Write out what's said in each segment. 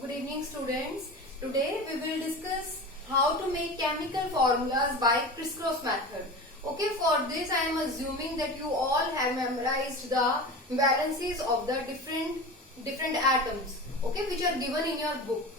Good evening, students. Today we will discuss how to make chemical formulas by crisscross method. Okay, for this I am assuming that you all have memorized the valencies of the different atoms, okay, which are given in your book.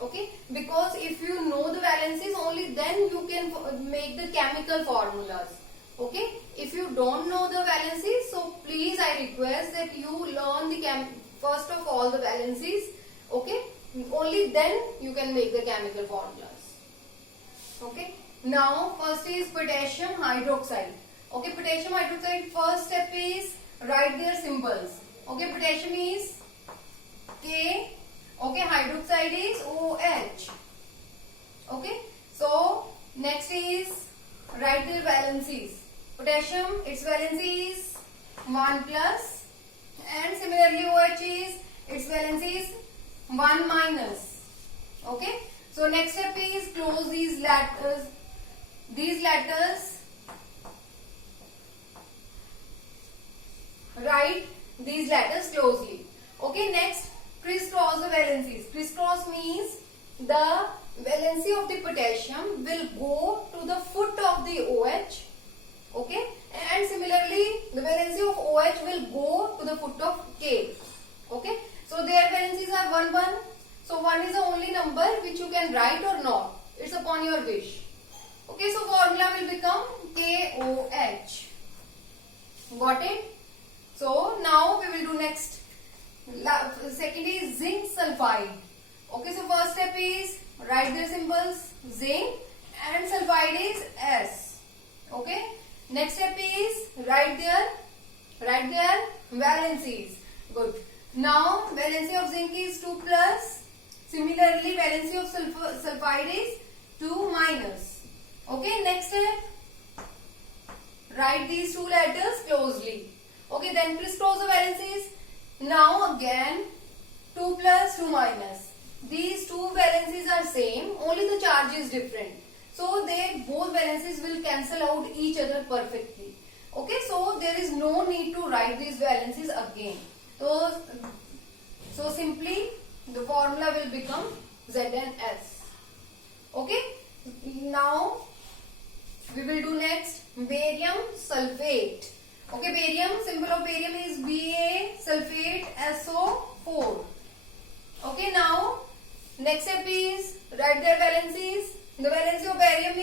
Okay, because if you know the valencies, only then you can make the chemical formulas. Okay, if you don't know the valencies, so please I request that you learn the first of all the valencies. Okay, only then you can make the chemical formulas. Okay, now first is potassium hydroxide. Okay, potassium hydroxide, first step is write their symbols. Okay, potassium is K. Okay, hydroxide is OH. Okay, so next is write their valencies. Potassium, its valency is 1 plus, and similarly OH is, its valency is 1 minus. Okay, so next step is close these letters. Write these letters closely. Okay, next crisscross the valencies. Crisscross means the valency of the potassium will go to the foot of the OH. Okay, and similarly the valency of OH will go to the foot of K. Okay, so their valencies are 1 1. So 1 is the only number which you can write or not. It's upon your wish. Okay, so formula will become KOH. Got it? So now we will do next. Second is zinc sulfide. Okay, so first step is write their symbols. Zinc and sulfide is S. Okay. Next step is write their valencies. Good. Now valency of zinc is 2 plus. Similarly, valency of sulfide is 2 minus. Okay. Next step, write these two letters closely. Okay. Then crisscross the valencies. Now again 2 plus 2 minus. These two valencies are same. Only the charge is different. So they both valencies will cancel out each other perfectly. Okay, so there is no need to write these valencies again. So simply the formula will become ZnS. Okay, now we will do next barium sulfate. Okay, barium, symbol of barium is Ba, sulfate SO4. Okay, now next step is write their valencies. The valency of barium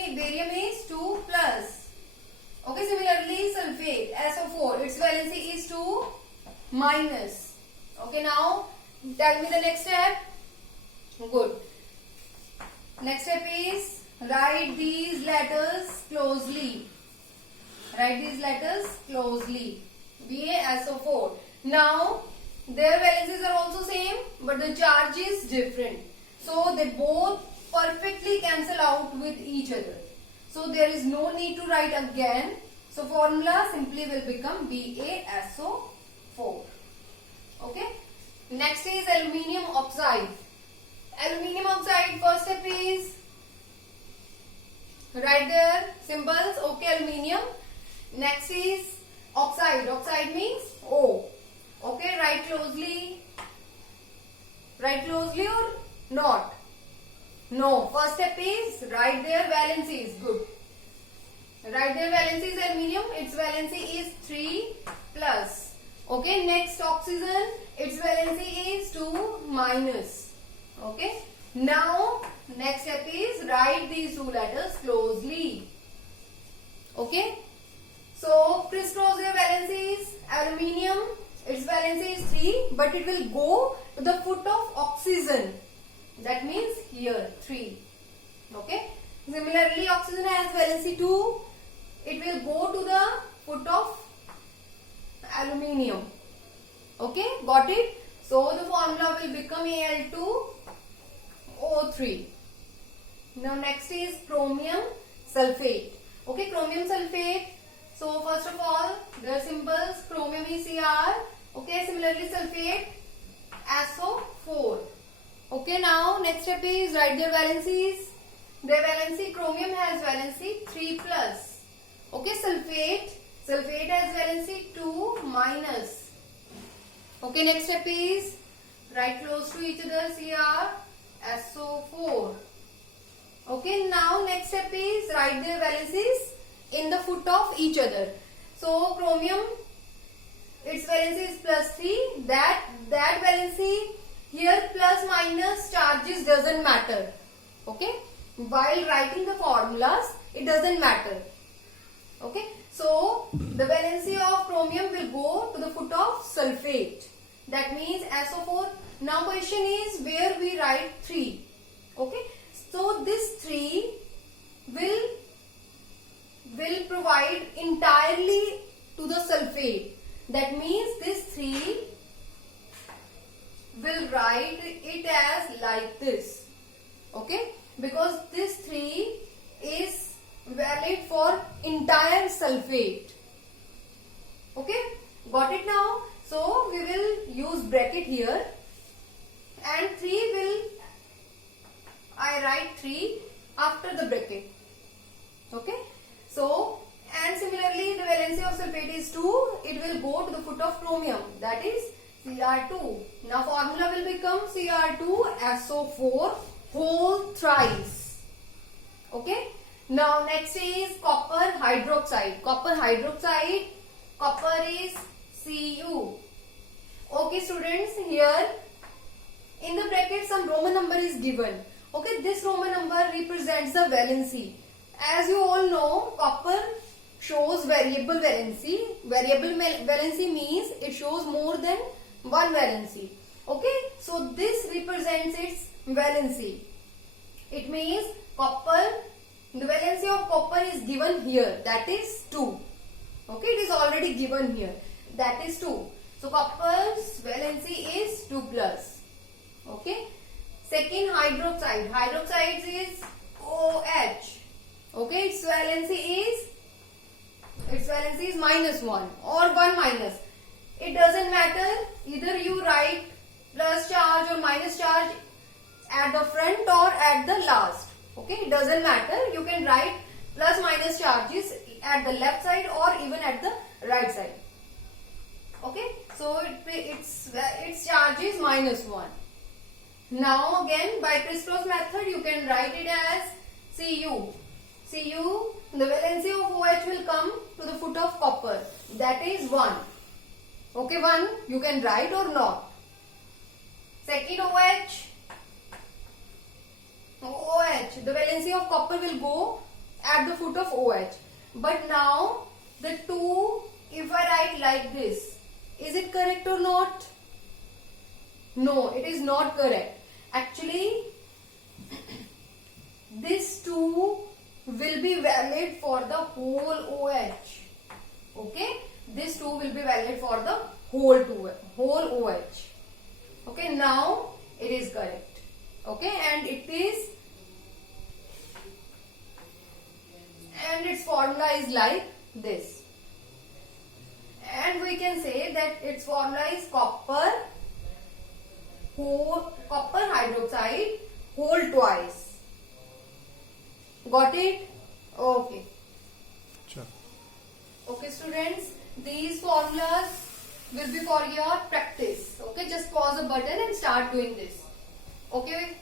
is 2 plus. Okay, similarly sulfate SO4, its valency is 2 minus. Okay, now tell me the next step. Good. Next step is write these letters closely. Write these letters closely. BaSO4. Now their valencies are also same, but the charge is different. So they both perfectly cancel out with each other. So there is no need to write again. So formula simply will become BaSO4. Okay. Next is aluminium oxide. Aluminium oxide, first step is write their symbols. Okay, aluminium. Next is oxide. Oxide means O. Okay, write closely. Write closely or not? No. First step is write their valencies. Good. Write their valencies. Aluminium, its valency is 3 plus. Okay. Next, oxygen, its valency is 2 minus. Okay. Now next step is write these two letters closely. Okay. So crisscross their valencies. Aluminium, its valency is 3, but it will go to the foot of oxygen. That means here 3. Okay. Similarly, oxygen has valency 2. It will go to the foot of aluminium. Okay. Got it? So the formula will become Al2O3. Now next is chromium sulfate. Okay. Chromium sulfate. So first of all, their symbols, chromium is Cr. Okay. Similarly, sulfate SO4. Okay, now next step is write their valencies. Their valency, chromium has valency 3 plus. Okay, sulfate has valency 2 minus. Okay, next step is write close to each other Cr SO4. Okay, now next step is write their valencies in the foot of each other. So chromium, its valency is +3. That valency here plus minus charges doesn't matter. Okay, while writing the formulas it doesn't matter. Okay, so the valency of chromium will go to the foot of sulfate. That means SO4. Now question is where we write 3. Okay, so this 3 will provide entirely to the sulfate. That means this 3 will write it as like this. Okay, because this 3 is valid for entire sulfate. Okay, got it now? So we will use bracket here, and 3 will, I write 3 after the bracket. Okay, so and similarly the valency of sulfate is 2. It will go to the foot of chromium, that is Cr2. Now formula will become Cr2SO4 whole thrice. Okay, now next is copper hydroxide. Copper hydroxide, copper is Cu. Okay students, here in the bracket some Roman number is given. Okay, this Roman number represents the valency. As you all know, copper shows variable valency. Variable valency means it shows more than one valency. Okay, so this represents its valency. It means copper, the valency of copper is given here, that is 2. Okay, it is already given here, that is 2. So copper's valency is 2 plus. Okay, second hydroxide. Hydroxide is OH. Okay, its valency is -1 or 1 minus. It doesn't matter, either you write plus charge or minus charge at the front or at the last. Okay, it doesn't matter, you can write plus minus charges at the left side or even at the right side. Okay, so its charge is -1. Now again by crisscross method you can write it as Cu. The valency of OH will come to the foot of copper, that is 1. Okay, 1 you can write or not. Second OH, the valency of copper will go at the foot of OH. But now the 2, if I write like this, is it correct or not? No, it is not correct. Actually, this 2 will be valid for the whole OH. Okay, this 2 will be valid for the whole OH. Okay, now it is correct. Okay, and its formula is like this. And we can say that its formula is copper hydroxide whole twice. Got it? Okay. Sure. Okay students, these formulas will be for your practice. Okay, just pause the button and start doing this. Okay,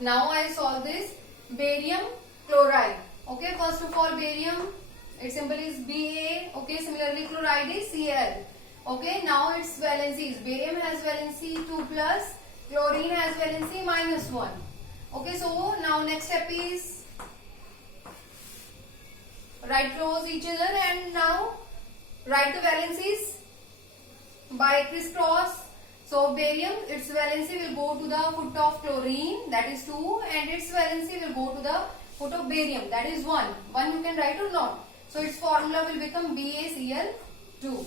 now I solve this. Barium chloride. Okay, first of all barium, its symbol is Ba. Okay, similarly chloride is Cl. Okay, now its valencies. Barium has valency 2 plus, chlorine has valency -1. Okay, so now next step is write close each other and now write the valencies by crisscross. So barium, its valency will go to the foot of chlorine, that is 2, and its valency will go to the foot of barium, that is 1. 1 you can write or not. So its formula will become BaCl2.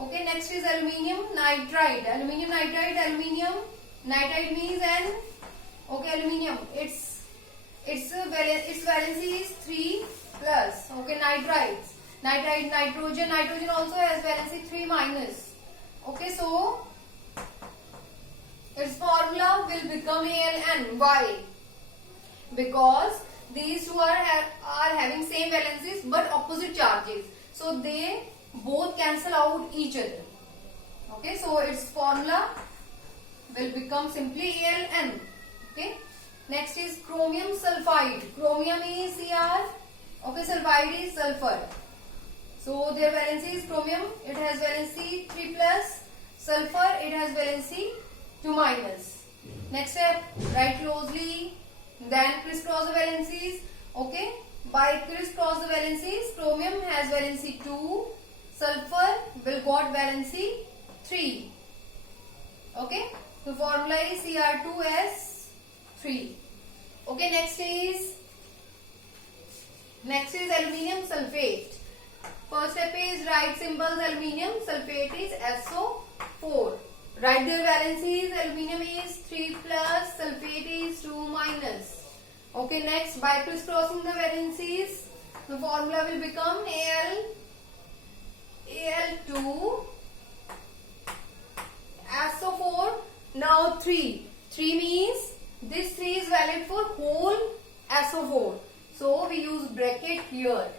Okay, next is aluminium nitride. Aluminium nitride, aluminium nitride means N. Okay, aluminium, its valency is 3 plus. Okay, nitrides, nitrogen also has valency 3 minus. Okay, so its formula will become Aln. Why? Because these two are having same valencies but opposite charges, so they both cancel out each other. Okay, so its formula will become simply Aln. Okay. Next is chromium sulfide. Chromium is Cr. Okay, sulfide is sulfur. So their valency is chromium. It has valency 3 plus. Sulfur, it has valency 2 minus. Next step, write closely. Then crisscross the valencies. Okay. By crisscross the valencies, chromium has valency 2. Sulfur will got valency 3. Okay. So formula is Cr2s3. Okay. Next is aluminium sulfate. First step is write symbols. Aluminium sulfate is SO4. Write their valencies. Aluminium is 3 plus, sulfate is 2 minus. Okay, next, by crisscrossing the valencies, the formula will become Al2 SO4. Now 3. 3 means this 3 is valid for whole SO4. So we use bracket here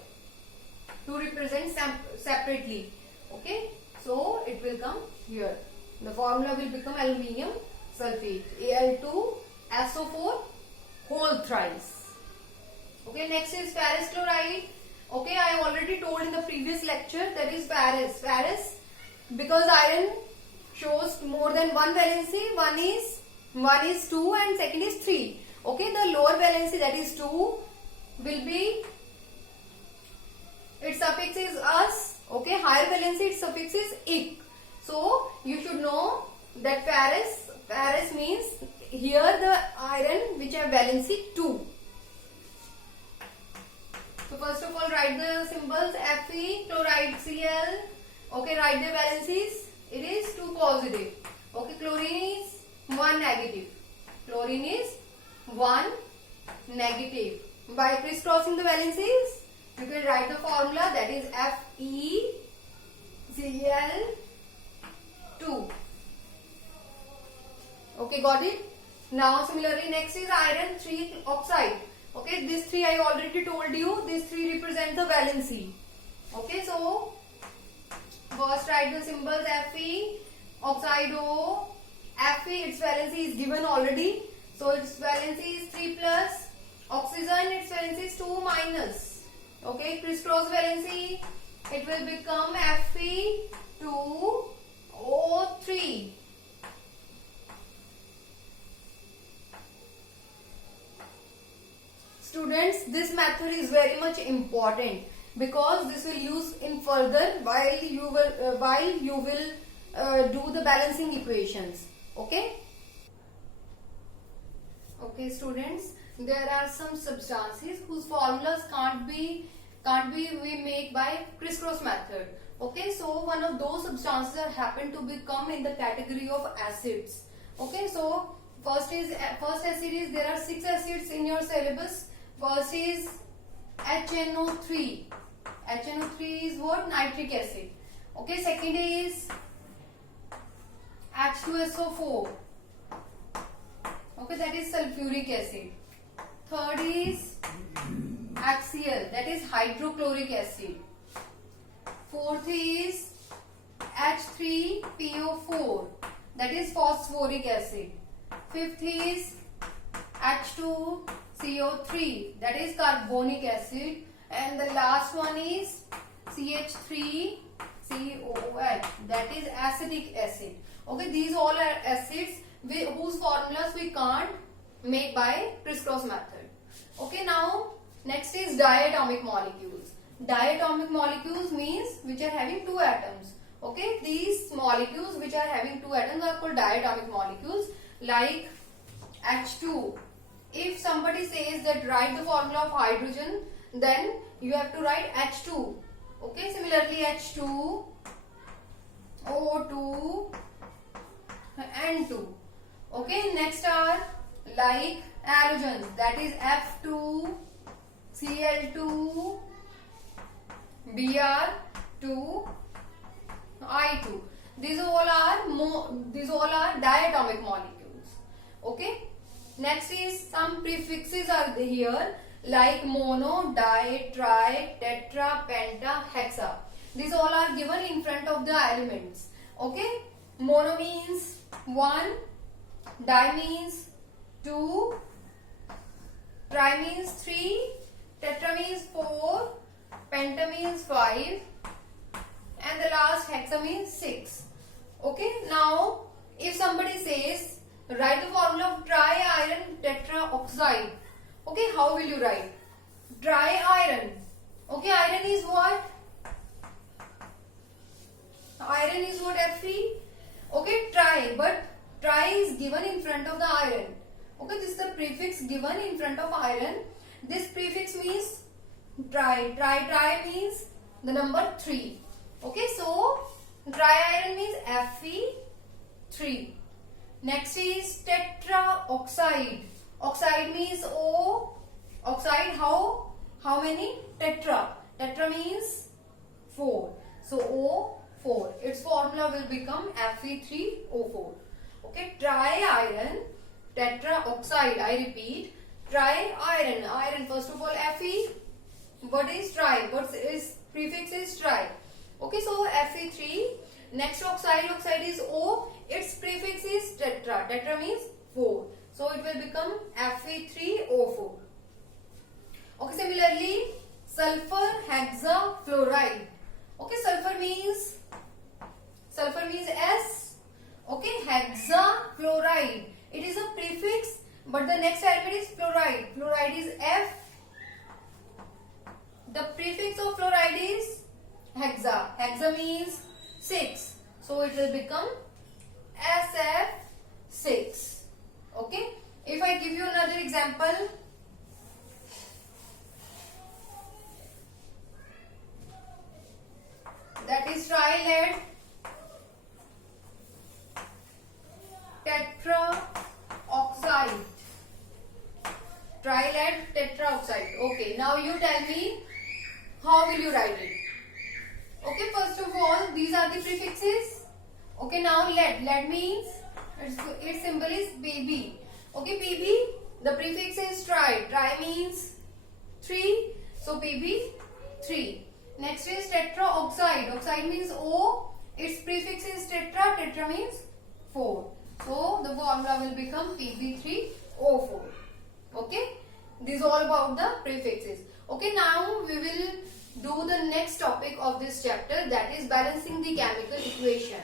to represent separately. Okay, so it will come here. The formula will become aluminium sulfate, Al2 SO4 whole thrice. Okay, next is ferrous chloride. Okay, I already told in the previous lecture that is ferrous. Ferrous, because iron shows more than one valency. One is 2 and second is 3. Okay, the lower valency, that is 2, will be, its suffix is us. Okay, higher valency, its suffix is ik. So you should know that ferrous means here the iron which have valency 2. So first of all, write the symbols. Fe, chloride Cl. Okay, write the valencies. It is 2 positive. Okay, chlorine is 1 negative. Chlorine is 1 negative. By crisscrossing the valencies, you can write the formula, that is FeCl2. Okay, got it? Now similarly, next is iron 3 oxide. Okay, this 3 I already told you. This 3 represent the valency. Okay, so first write the symbols. Fe, oxide O. Fe, its valency is given already. So its valency is 3 plus. Oxygen, its valency is 2 minus. Okay, crisscross valency, it will become Fe2O3. Students, this method is very much important because this will use in further while you will do the balancing equations. Okay. Okay, students, there are some substances whose formulas can't be we make by crisscross method. Okay, so one of those substances are happen to become in the category of acids. Okay, so first acid is, there are 6 acids in your syllabus. First is HNO3. HNO3 is what? Nitric acid. Okay, second is H2SO4. Okay, that is sulfuric acid. Third is HCl, that is hydrochloric acid. Fourth is H3PO4, that is phosphoric acid. Fifth is H2CO3, that is carbonic acid. And the last one is CH3COOH, that is acetic acid. Okay, these all are acids whose formulas we can't make by crisscross method. Okay, now next is diatomic molecules. Diatomic molecules means which are having 2 atoms. Okay, these molecules which are having 2 atoms are called diatomic molecules, like H2. If somebody says that write the formula of hydrogen, then you have to write H2. Okay, similarly H2, O2, N2. Okay, next are like halogens, that is F2, Cl2, Br2, I2. These all are diatomic molecules. Okay. Next is some prefixes are here, like mono, di, tri, tetra, penta, hexa. These all are given in front of the elements. Okay. Mono means 1, di means 2, tri means 3, tetra means 4, penta means 5, and the last hexa means 6. Okay, now if somebody says write the formula of tri-iron tetraoxide, okay, how will you write? Tri-iron, okay, iron is what? Iron is what, Fe? Okay, tri, but tri is given in front of the iron. Okay, this is the prefix given in front of iron. This prefix means tri. Tri means the number 3. Okay, so tri-iron means Fe3. Next is tetraoxide. Oxide means O. Oxide, how many? Tetra. Tetra means 4. So O4. Its formula will become Fe3O4. Okay, tri-iron tetraoxide. I repeat, tri-iron. Iron, first of all, Fe. What is tri? What is prefix is tri. Okay, so Fe3. Next oxide is O. Its prefix is tetra. Tetra means 4. So it will become Fe3O4. Okay, similarly, sulfur hexafluoride. Okay, sulfur means S. Okay, hexafluoride. It is a prefix, but the next element is fluoride. Fluoride is F. The prefix of fluoride is hexa. Hexa means 6. So it will become SF6. Okay. If I give you another example, that is tri-lead tetraoxide. Tri-lead tetraoxide. Okay, now you tell me how will you write it? Okay, first of all, these are the prefixes. Okay, now lead. Lead means its symbol is Pb. Okay, Pb, the prefix is tri. Tri means 3. So Pb 3. Next is tetraoxide. Oxide means O. Its prefix is tetra. Tetra means 4. So the formula will become Pb3O4. Okay. This is all about the prefixes. Okay. Now we will do the next topic of this chapter, that is balancing the chemical equation.